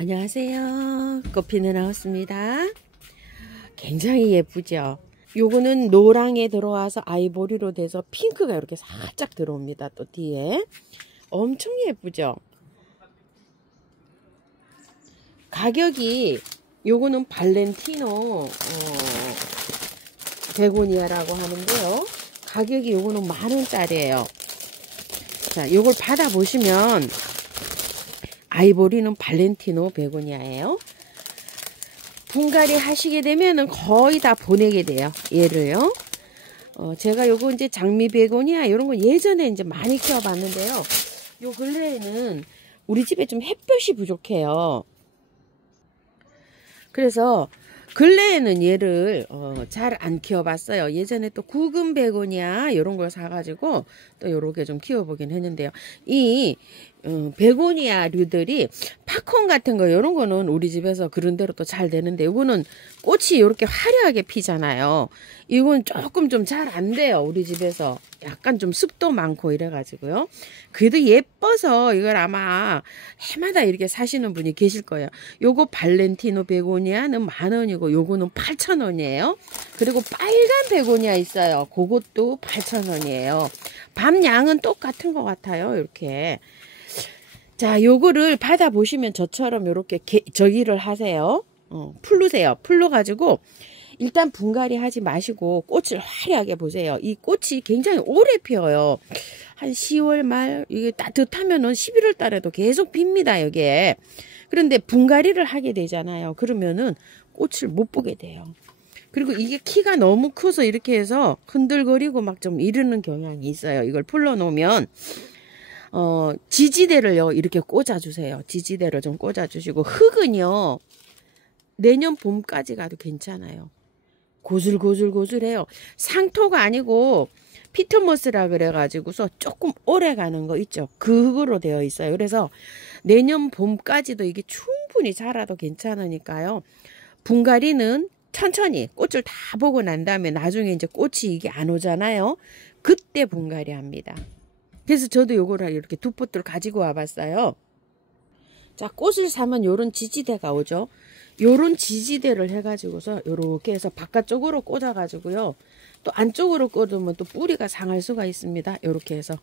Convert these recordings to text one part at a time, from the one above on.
안녕하세요. 꽃피는 하우스입니다. 굉장히 예쁘죠? 요거는 노랑에 들어와서 아이보리로 돼서 핑크가 이렇게 살짝 들어옵니다. 또 뒤에 엄청 예쁘죠? 가격이 요거는 발렌티노 베고니아라고 하는데요. 가격이 요거는 10,000원짜리예요. 자, 요걸 받아보시면 아이보리는 발렌티노 베고니아예요. 분갈이 하시게 되면은 거의 다 보내게 돼요. 얘를요. 제가 요거 이제 장미 베고니아 이런 거 예전에 이제 많이 키워봤는데요. 요 근래에는 우리 집에 좀 햇볕이 부족해요. 그래서 근래에는 얘를 잘 안 키워봤어요. 예전에 또 구금 베고니아 이런 걸 사가지고 또 요렇게 좀 키워보긴 했는데요. 이 베고니아류들이 팝콘 같은 거 이런 거는 우리 집에서 그런 대로 또 잘 되는데 이거는 꽃이 이렇게 화려하게 피잖아요. 이건 조금 좀 잘 안 돼요. 우리 집에서 약간 좀 습도 많고 이래가지고요. 그래도 예뻐서 이걸 아마 해마다 이렇게 사시는 분이 계실 거예요. 요거 발렌티노 베고니아는 10,000원이고 요거는 8,000원이에요. 그리고 빨간 베고니아 있어요. 그것도 8,000원이에요. 밤 양은 똑같은 것 같아요. 이렇게. 자, 요거를 받아보시면 저처럼 요렇게 저기를 하세요. 풀르세요. 풀러가지고 일단 분갈이 하지 마시고 꽃을 화려하게 보세요. 이 꽃이 굉장히 오래 피어요. 한 10월 말, 이게 따뜻하면은 11월 달에도 계속 핍니다, 여기에. 그런데 분갈이를 하게 되잖아요. 그러면은 꽃을 못 보게 돼요. 그리고 이게 키가 너무 커서 이렇게 해서 흔들거리고 막 좀 이르는 경향이 있어요. 이걸 풀러 놓으면. 지지대를요, 이렇게 꽂아주세요. 지지대를 좀 꽂아주시고, 흙은요, 내년 봄까지 가도 괜찮아요. 고슬고슬고슬해요. 상토가 아니고, 피트모스라 그래가지고서 조금 오래 가는 거 있죠. 그거로 되어 있어요. 그래서 내년 봄까지도 이게 충분히 자라도 괜찮으니까요. 분갈이는 천천히 꽃을 다 보고 난 다음에 나중에 이제 꽃이 이게 안 오잖아요. 그때 분갈이 합니다. 그래서 저도 요거를 이렇게 두 포트를 가지고 와봤어요. 자, 꽃을 사면 요런 지지대가 오죠. 요런 지지대를 해가지고서 요렇게 해서 바깥쪽으로 꽂아가지고요. 또 안쪽으로 꽂으면 또 뿌리가 상할 수가 있습니다. 요렇게 해서.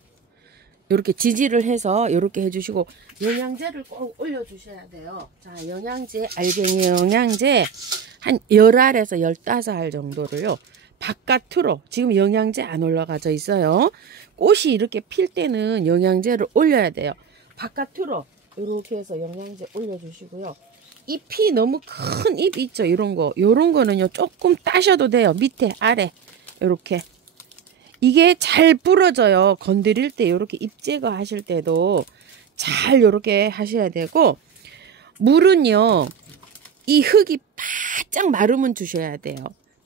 요렇게 지지를 해서 요렇게 해주시고 영양제를 꼭 올려주셔야 돼요. 자, 영양제, 알갱이 영양제 한 10알에서 15알 정도를요. 바깥으로 지금 영양제 안 올라가져 있어요. 꽃이 이렇게 필 때는 영양제를 올려야 돼요. 바깥으로 이렇게 해서 영양제 올려주시고요. 잎이 너무 큰 잎 있죠. 이런 거. 요런 거는요. 조금 따셔도 돼요. 밑에 아래 이렇게. 이게 잘 부러져요. 건드릴 때 이렇게 잎 제거하실 때도 잘 이렇게 하셔야 되고 물은요. 이 흙이 바짝 마르면 주셔야 돼요.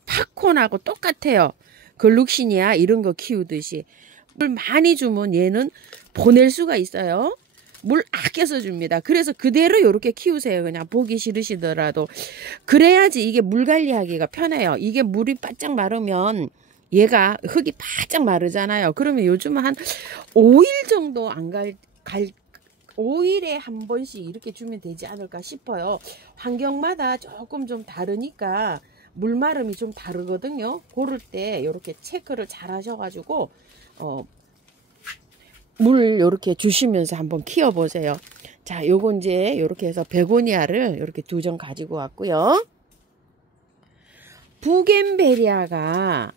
팝콘하고 똑같아요. 글룩시니아 이런 거 키우듯이. 물 많이 주면 얘는 보낼 수가 있어요. 물 아껴서 줍니다. 그래서 그대로 이렇게 키우세요. 그냥 보기 싫으시더라도. 그래야지 이게 물 관리하기가 편해요. 이게 물이 바짝 마르면 얘가 흙이 바짝 마르잖아요. 그러면 요즘은 한 5일 정도 안 5일에 한 번씩 이렇게 주면 되지 않을까 싶어요. 환경마다 조금 좀 다르니까 물 마름이 좀 다르거든요. 고를 때 이렇게 체크를 잘 하셔가지고 물 이렇게 주시면서 한번 키워보세요. 자, 요거 이제 이렇게 해서 베고니아를 이렇게 2종 가지고 왔고요. 부겐베리아가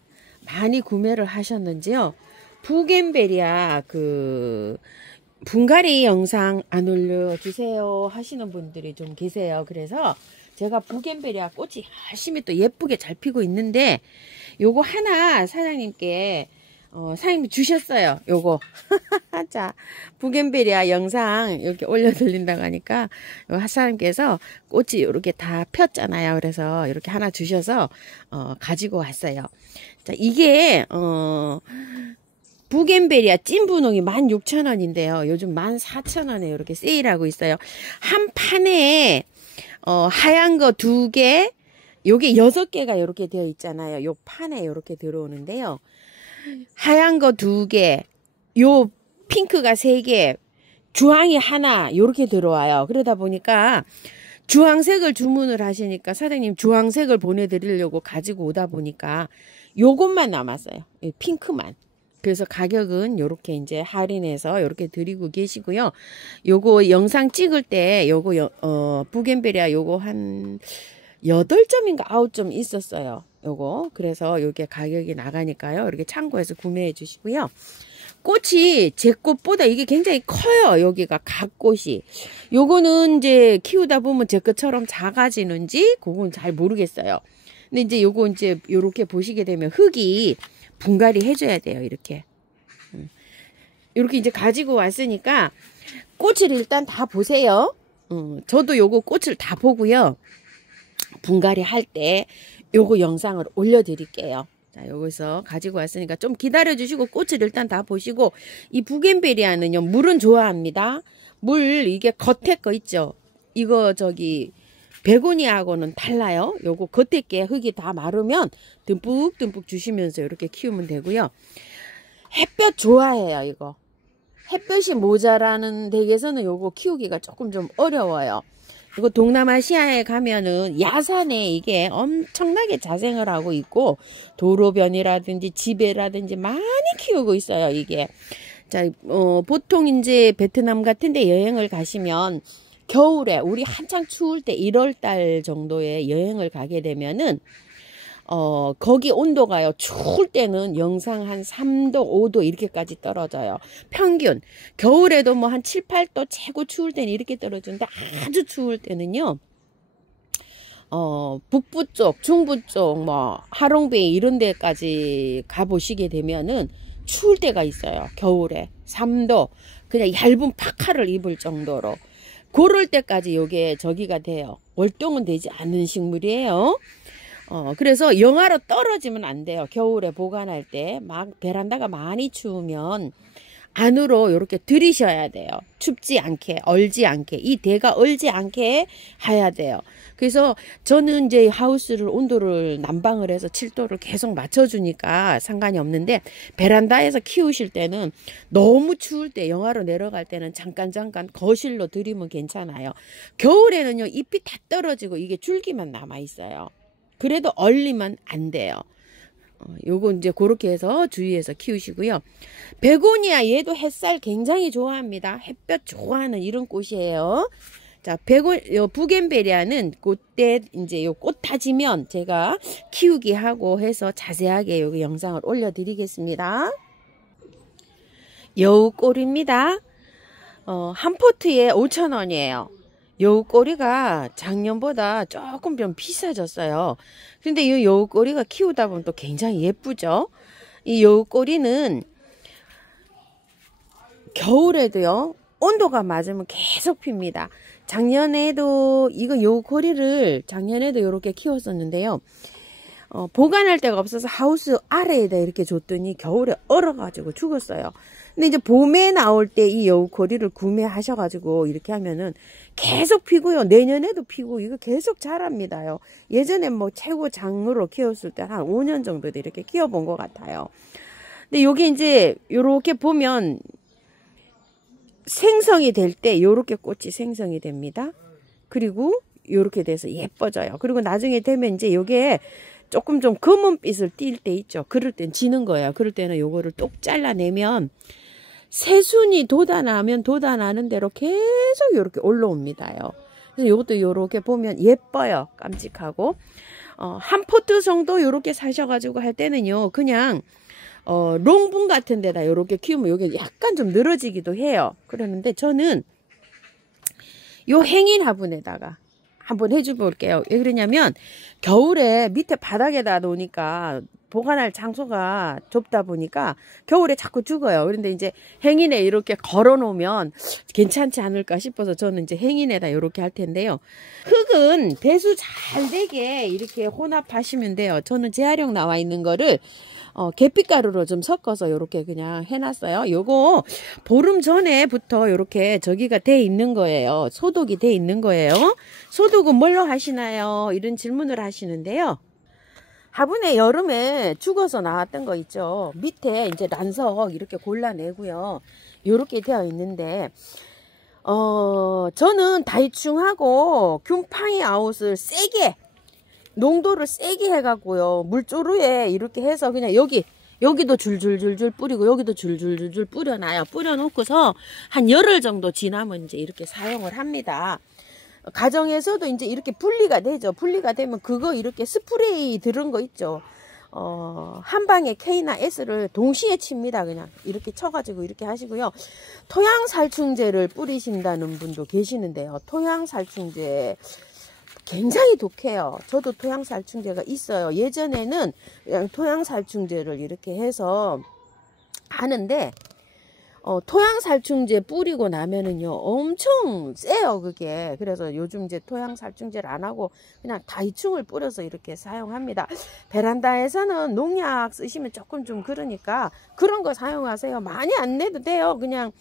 많이 구매를 하셨는지요? 부겐베리아 분갈이 영상 안 올려주세요 하시는 분들이 좀 계세요. 그래서 제가 부겐베리아 꽃이 열심히 또 예쁘게 잘 피고 있는데 요거 하나 사장님께 사장님이 주셨어요. 요거 자, 부겐베리아 영상 이렇게 올려드린다고 하니까 요 사장님께서 꽃이 이렇게 다 폈잖아요. 그래서 이렇게 하나 주셔서 가지고 왔어요. 자, 이게 부겐베리아 찐 분홍이 16,000원인데요. 요즘 14,000원에 이렇게 세일하고 있어요. 한 판에 하얀 거 2개, 요게 6개가 이렇게 되어 있잖아요. 요 판에 이렇게 들어오는데요. 하얀 거 2개, 요 핑크가 3개, 주황이 하나 이렇게 들어와요. 그러다 보니까 주황색을 주문을 하시니까 사장님 주황색을 보내드리려고 가지고 오다 보니까 요것만 남았어요. 핑크만. 그래서 가격은 요렇게 이제 할인해서 요렇게 드리고 계시고요. 요거 영상 찍을 때 요거 부겐베리아 요거 한 8점인가 9점 있었어요. 요거. 그래서 요게 가격이 나가니까요. 이렇게 참고해서 구매해 주시고요. 꽃이 제 꽃보다 이게 굉장히 커요. 여기가 갓꽃이. 요거는 이제 키우다 보면 제 것처럼 작아지는지 그건 잘 모르겠어요. 근데 이제 요거 이제 요렇게 보시게 되면 흙이 분갈이 해줘야 돼요. 이렇게. 이렇게 이제 가지고 왔으니까 꽃을 일단 다 보세요. 저도 요거 꽃을 다 보고요. 분갈이 할 때 요거 영상을 올려드릴게요. 자, 여기서 가지고 왔으니까 좀 기다려 주시고 꽃을 일단 다 보시고 이 부겐베리아는요. 물은 좋아합니다. 물 이게 겉에 거 있죠. 이거 저기 베고니아하고는 달라요. 요거 겉에 게 흙이 다 마르면 듬뿍듬뿍 주시면서 이렇게 키우면 되고요. 햇볕 좋아해요. 이거. 햇볕이 모자라는 댁에서는 요거 키우기가 조금 좀 어려워요. 이거 동남아시아에 가면은 야산에 이게 엄청나게 자생을 하고 있고 도로변이라든지 집에라든지 많이 키우고 있어요. 이게. 자, 보통 이제 베트남 같은 데 여행을 가시면 겨울에 우리 한창 추울 때 1월달 정도에 여행을 가게 되면은 거기 온도가요. 추울 때는 영상 한 3도, 5도 이렇게까지 떨어져요. 평균. 겨울에도 뭐 한 7, 8도 최고 추울 때는 이렇게 떨어지는데 아주 추울 때는요. 북부 쪽, 중부 쪽, 뭐 하롱베이 이런 데까지 가보시게 되면은 추울 때가 있어요. 겨울에 3도. 그냥 얇은 파카를 입을 정도로. 그럴 때까지 요게 저기가 돼요. 월동은 되지 않는 식물이에요. 그래서 영하로 떨어지면 안 돼요. 겨울에 보관할 때 막 베란다가 많이 추우면 안으로 이렇게 들이셔야 돼요. 춥지 않게, 얼지 않게, 이 대가 얼지 않게 해야 돼요. 그래서 저는 이제 하우스를 온도를 난방을 해서 7도를 계속 맞춰주니까 상관이 없는데 베란다에서 키우실 때는 너무 추울 때 영하로 내려갈 때는 잠깐 거실로 들이면 괜찮아요. 겨울에는요 잎이 다 떨어지고 이게 줄기만 남아 있어요. 그래도 얼리면 안 돼요. 요거 이제 그렇게 해서 주의해서 키우시고요. 베고니아 얘도 햇살 굉장히 좋아합니다. 햇볕 좋아하는 이런 꽃이에요. 자, 부겐베리아는 그때 이제 요 꽃 타지면 제가 키우기 하고 해서 자세하게 여기 영상을 올려드리겠습니다. 여우꼬리입니다. 한 포트에 5,000원이에요. 여우꼬리가 작년보다 조금 좀 비싸졌어요. 근데 이 여우꼬리가 키우다 보면 또 굉장히 예쁘죠. 이 여우꼬리는 겨울에도요 온도가 맞으면 계속 핍니다. 작년에도 이거 여우꼬리를 작년에도 이렇게 키웠었는데요. 보관할 데가 없어서 하우스 아래에다 이렇게 줬더니 겨울에 얼어가지고 죽었어요. 근데 이제 봄에 나올 때 이 여우꼬리를 구매하셔가지고 이렇게 하면은 계속 피고요. 내년에도 피고 이거 계속 자랍니다요. 예전에 뭐 최고 장으로 키웠을 때 한 5년 정도 이렇게 키워본 것 같아요. 근데 요게 이제 요렇게 보면 생성이 될 때 요렇게 꽃이 생성이 됩니다. 그리고 요렇게 돼서 예뻐져요. 그리고 나중에 되면 이제 요게 조금 좀 검은빛을 띌 때 있죠. 그럴 땐 지는 거예요. 그럴 때는 요거를 똑 잘라내면 새순이 돋아나면 돋아나는 대로 계속 요렇게 올라옵니다요. 그래서 요것도 요렇게 보면 예뻐요. 깜찍하고. 한 포트 정도 요렇게 사셔가지고 할 때는요. 그냥 롱분 같은 데다 요렇게 키우면 요게 약간 좀 늘어지기도 해요. 그러는데 저는 요 행인 화분에다가 한번 해줘 볼게요. 왜 그러냐면 겨울에 밑에 바닥에다 놓으니까 보관할 장소가 좁다 보니까 겨울에 자꾸 죽어요. 그런데 이제 행인에 이렇게 걸어 놓으면 괜찮지 않을까 싶어서 저는 이제 행인에다 이렇게 할 텐데요. 흙은 배수 잘 되게 이렇게 혼합하시면 돼요. 저는 재활용 나와 있는 거를 계피가루로 좀 섞어서 이렇게 그냥 해놨어요. 요거 보름 전에부터 이렇게 저기가 돼 있는 거예요. 소독이 돼 있는 거예요. 소독은 뭘로 하시나요? 이런 질문을 하시는데요. 화분에 여름에 죽어서 나왔던 거 있죠. 밑에 이제 란석 이렇게 골라내고요. 이렇게 되어 있는데 저는 다이충하고 균팡이 아웃을 세게, 농도를 세게 해갖고요. 물조루에 이렇게 해서 그냥 여기도 줄줄줄줄 뿌리고 여기도 줄줄줄줄 뿌려놔요. 뿌려놓고서 한 열흘 정도 지나면 이제 이렇게 사용을 합니다. 가정에서도 이제 이렇게 분리가 되죠. 분리가 되면 그거 이렇게 스프레이 들은 거 있죠. 한 방에 K나 S를 동시에 칩니다. 그냥 이렇게 쳐가지고 이렇게 하시고요. 토양살충제를 뿌리신다는 분도 계시는데요. 토양살충제 굉장히 독해요. 저도 토양살충제가 있어요. 예전에는 그냥 토양살충제를 이렇게 해서 하는데 토양살충제 뿌리고 나면은요 엄청 세요 그게. 그래서 요즘 이제 토양살충제를 안 하고 그냥 다이충을 뿌려서 이렇게 사용합니다. 베란다에서는 농약 쓰시면 조금 좀 그러니까 그런 거 사용하세요. 많이 안 내도 돼요. 그냥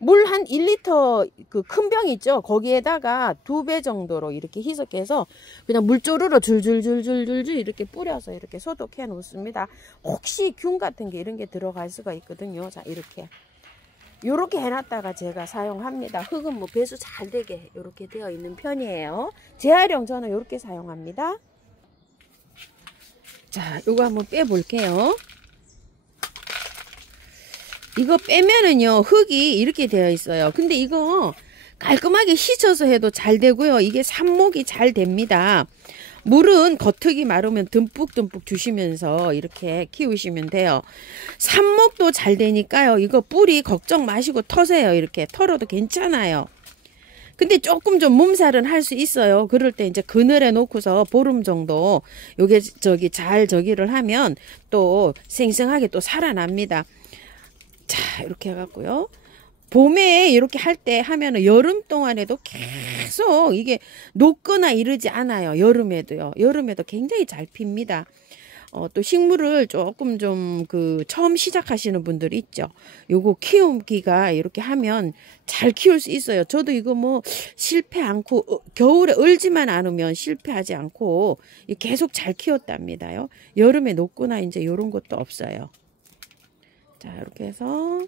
물 한 1리터 그 큰 병 있죠. 거기에다가 2배 정도로 이렇게 희석해서 그냥 물조르로 줄줄줄줄줄줄 이렇게 뿌려서 이렇게 소독해 놓습니다. 혹시 균 같은 게 이런 게 들어갈 수가 있거든요. 자, 이렇게 해놨다가 제가 사용합니다. 흙은 뭐 배수 잘 되게 이렇게 되어 있는 편이에요. 재활용 저는 이렇게 사용합니다. 자, 이거 한번 빼볼게요. 이거 빼면은요 흙이 이렇게 되어 있어요. 근데 이거 깔끔하게 씻어서 해도 잘 되고요. 이게 삽목이 잘 됩니다. 물은 겉흙이 마르면 듬뿍듬뿍 주시면서 이렇게 키우시면 돼요. 삽목도 잘 되니까요. 이거 뿌리 걱정 마시고 터세요. 이렇게 털어도 괜찮아요. 근데 조금 좀 몸살은 할 수 있어요. 그럴 때 이제 그늘에 놓고서 보름 정도 요게 저기를 하면 또 생생하게 또 살아납니다. 자, 이렇게 해갖고요. 봄에 이렇게 할 때 하면은 여름 동안에도 계속 이게 녹거나 이러지 않아요. 여름에도요. 여름에도 굉장히 잘 핍니다. 또 식물을 조금 좀 처음 시작하시는 분들 있죠. 요거 키우기가 이렇게 하면 잘 키울 수 있어요. 저도 이거 뭐 실패 않고 겨울에 얼지만 않으면 실패하지 않고 계속 잘 키웠답니다요. 여름에 녹거나 이제 요런 것도 없어요. 자, 이렇게 해서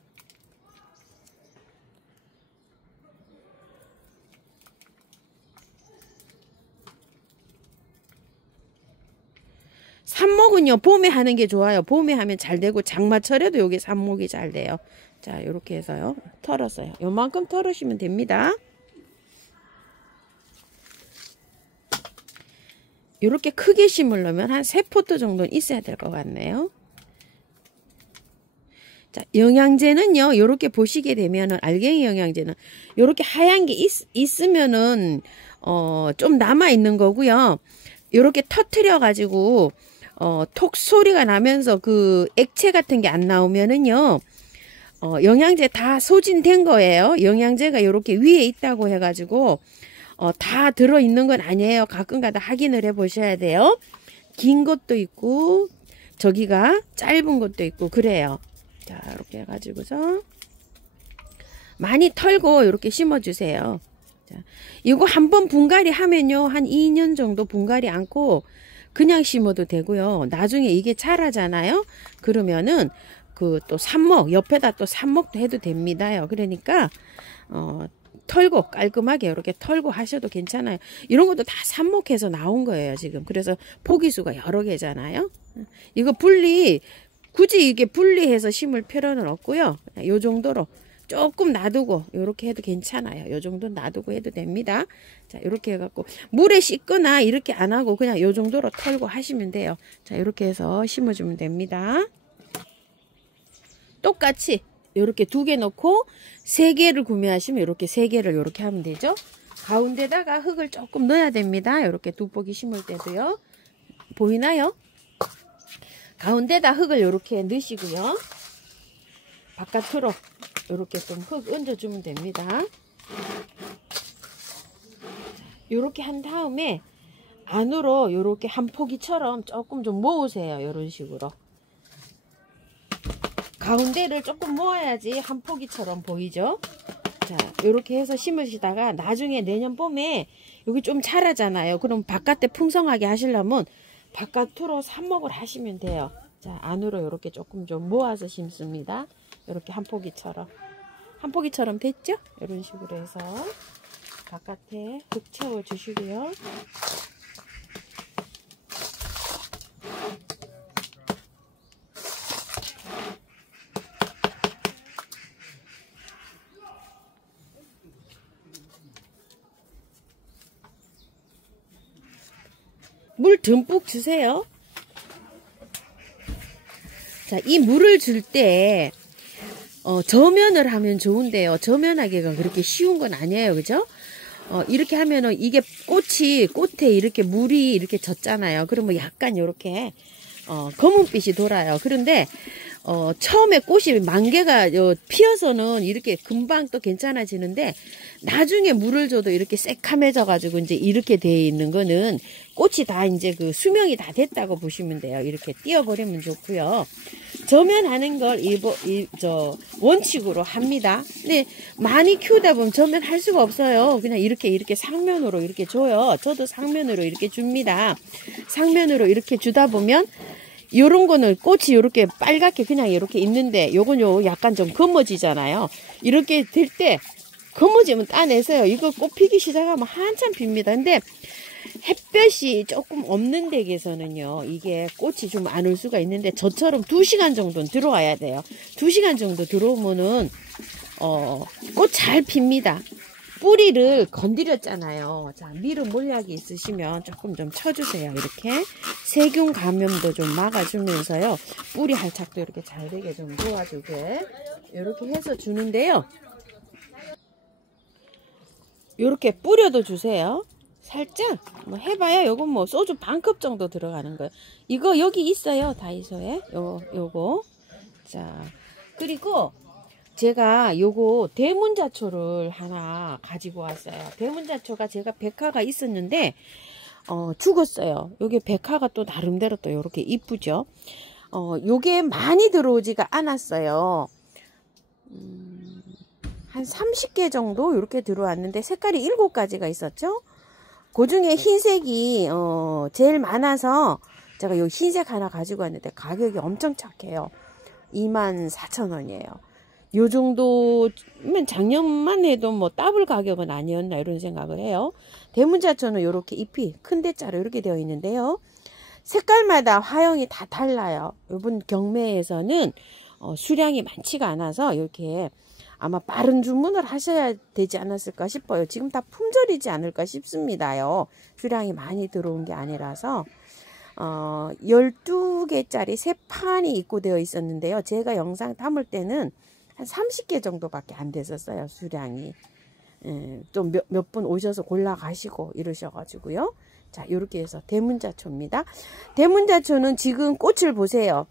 삽목은요 봄에 하는 게 좋아요. 봄에 하면 잘 되고 장마철에도 여기 삽목이 잘 돼요. 자, 이렇게 해서요 털었어요. 요만큼 털으시면 됩니다. 이렇게 크게 심으려면 한 3포트 정도는 있어야 될 것 같네요. 자, 영양제는요 요렇게 보시게 되면은 알갱이 영양제는 요렇게 하얀 게 있으면은 좀 남아 있는 거고요. 요렇게 터트려 가지고 톡 소리가 나면서 그 액체 같은 게 안 나오면은요 영양제 다 소진된 거예요. 영양제가 요렇게 위에 있다고 해 가지고 다 들어 있는 건 아니에요. 가끔가다 확인을 해 보셔야 돼요. 긴 것도 있고 저기가 짧은 것도 있고 그래요. 자, 이렇게 해가지고서 많이 털고 이렇게 심어주세요. 자, 이거 한번 분갈이 하면요 한 2년 정도 분갈이 않고 그냥 심어도 되고요. 나중에 이게 자라잖아요. 그러면은 또 삽목 옆에다 또 삽목도 해도 됩니다요. 그러니까 털고 깔끔하게 이렇게 털고 하셔도 괜찮아요. 이런 것도 다 삽목해서 나온 거예요 지금. 그래서 포기수가 여러 개잖아요. 이거 굳이 이게 분리해서 심을 필요는 없고요. 요 정도로 조금 놔두고 이렇게 해도 괜찮아요. 요 정도 놔두고 해도 됩니다. 자, 이렇게 해갖고 물에 씻거나 이렇게 안 하고 그냥 요 정도로 털고 하시면 돼요. 자, 이렇게 해서 심어주면 됩니다. 똑같이 이렇게 2개 넣고 3개를 구매하시면 이렇게 3개를 이렇게 하면 되죠. 가운데다가 흙을 조금 넣어야 됩니다. 이렇게 돋보기 심을 때도요. 보이나요? 가운데다 흙을 이렇게 넣으시고요. 바깥으로 이렇게 좀 흙 얹어주면 됩니다. 이렇게 한 다음에 안으로 이렇게 한 포기처럼 조금 좀 모으세요. 이런 식으로. 가운데를 조금 모아야지 한 포기처럼 보이죠? 자, 이렇게 해서 심으시다가 나중에 내년 봄에 여기 좀 자라잖아요. 그럼 바깥에 풍성하게 하시려면 바깥으로 삽목을 하시면 돼요. 자, 안으로 이렇게 조금 좀 모아서 심습니다. 이렇게 한 포기처럼. 한 포기처럼 됐죠? 이런 식으로 해서 바깥에 흙 채워 주시고요. 물 듬뿍 주세요. 자, 이 물을 줄 때 저면을 하면 좋은데요. 저면하기가 그렇게 쉬운 건 아니에요. 그죠? 이렇게 하면은 이게 꽃에 이렇게 물이 이렇게 젖잖아요. 그러면 약간 이렇게 검은빛이 돌아요. 그런데 처음에 꽃이 만개가 피어서는 이렇게 금방 또 괜찮아지는데 나중에 물을 줘도 이렇게 새카매져 가지고 이제 이렇게 돼 있는 거는 꽃이 다 이제 그 수명이 다 됐다고 보시면 돼요. 이렇게 띄어버리면 좋고요. 저면하는 걸 원칙으로 합니다. 근데 많이 키우다 보면 저면 할 수가 없어요. 그냥 이렇게 상면으로 이렇게 줘요. 저도 상면으로 이렇게 줍니다. 상면으로 이렇게 주다 보면 요런 거는 꽃이 이렇게 빨갛게 그냥 이렇게 있는데 요건 약간 좀 검어지잖아요. 이렇게 될 때 검어지면 따내세요. 이거 꽃 피기 시작하면 한참 핍니다. 근데 햇볕이 조금 없는 댁에서는요, 이게 꽃이 좀 안 올 수가 있는데 저처럼 2시간 정도는 들어와야 돼요. 2시간 정도 들어오면은 꽃 잘 핍니다. 뿌리를 건드렸잖아요. 자, 미름 몰약이 있으시면 조금 좀 쳐주세요. 이렇게 세균 감염도 좀 막아주면서요. 뿌리 할착도 이렇게 잘 되게 좀 도와주게 이렇게 해서 주는데요. 이렇게 뿌려도 주세요. 살짝 뭐 해봐야 요건 뭐 소주 반컵 정도 들어가는 거예요. 이거 여기 있어요. 다이소에 요거. 자, 그리고 제가 요거 대문자초를 하나 가지고 왔어요. 대문자초가 제가 백화가 있었는데 죽었어요. 요게 백화가 또 나름대로 또 요렇게 이쁘죠. 요게 많이 들어오지가 않았어요. 한 30개 정도 이렇게 들어왔는데 색깔이 7가지가 있었죠. 그 중에 흰색이 제일 많아서 제가 요 흰색 하나 가지고 왔는데 가격이 엄청 착해요. 24,000원이에요. 요 정도면 작년만 해도 뭐 더블 가격은 아니었나 이런 생각을 해요. 대문자초는 이렇게 잎이 큰 대자로 이렇게 되어 있는데요. 색깔마다 화형이 다 달라요. 이번 경매에서는 수량이 많지가 않아서 이렇게 아마 빠른 주문을 하셔야 되지 않았을까 싶어요. 지금 다 품절이지 않을까 싶습니다요. 수량이 많이 들어온 게 아니라서 12개짜리 3판이 입고되어 있었는데요. 제가 영상 담을 때는 한 30개 정도밖에 안 됐었어요. 수량이. 좀 몇 분 오셔서 골라 가시고 이러셔가지고요. 자, 이렇게 해서 대문자초입니다. 대문자초는 지금 꽃을 보세요.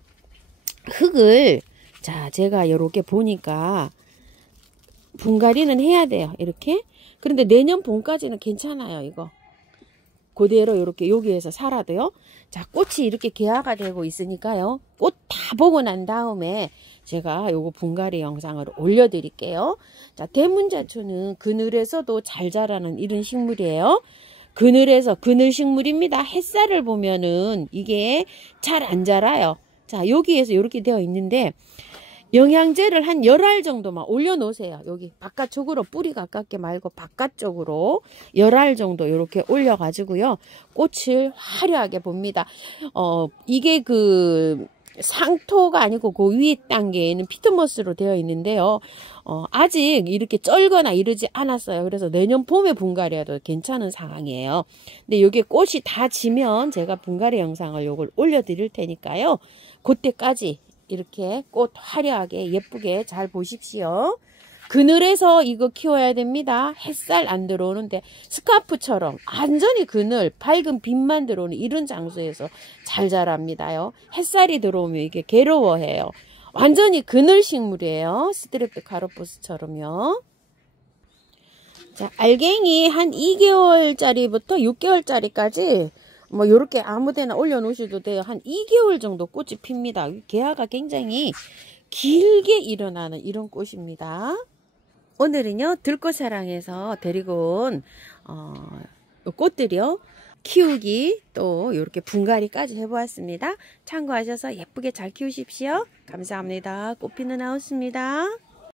흙을 자, 제가 이렇게 보니까 분갈이는 해야 돼요. 이렇게. 그런데 내년 봄까지는 괜찮아요. 이거. 그대로 이렇게 여기에서 살아도요. 자, 꽃이 이렇게 개화가 되고 있으니까요. 꽃 다 보고 난 다음에 제가 요거 분갈이 영상을 올려드릴게요. 자, 대문자초는 그늘에서도 잘 자라는 이런 식물이에요. 그늘 식물입니다. 햇살을 보면은 이게 잘 안 자라요. 자, 여기에서 이렇게 되어 있는데 영양제를 한 10알 정도만 올려놓으세요. 여기 바깥쪽으로 뿌리 가깝게 말고 바깥쪽으로 10알 정도 이렇게 올려가지고요. 꽃을 화려하게 봅니다. 이게 그 상토가 아니고 그 위에 단계에는 피트모스로 되어 있는데요. 아직 이렇게 쩔거나 이러지 않았어요. 그래서 내년 봄에 분갈이해도 괜찮은 상황이에요. 근데 여기 꽃이 다 지면 제가 분갈이 영상을 요걸 올려드릴 테니까요. 그때까지 이렇게 꽃 화려하게 예쁘게 잘 보십시오. 그늘에서 이거 키워야 됩니다. 햇살 안 들어오는데 스카프처럼 완전히 그늘 밝은 빛만 들어오는 이런 장소에서 잘 자랍니다요. 햇살이 들어오면 이게 괴로워해요. 완전히 그늘 식물이에요. 스트랩토카로포스처럼요. 자, 알갱이 한 2개월짜리부터 6개월짜리까지 뭐 요렇게 아무데나 올려놓으셔도 돼요. 한 2개월 정도 꽃이 핍니다. 개화가 굉장히 길게 일어나는 이런 꽃입니다. 오늘은요 들꽃사랑에서 데리고 온 꽃들이요 키우기 또 이렇게 분갈이까지 해보았습니다. 참고하셔서 예쁘게 잘 키우십시오. 감사합니다. 꽃피는 하우스입니다.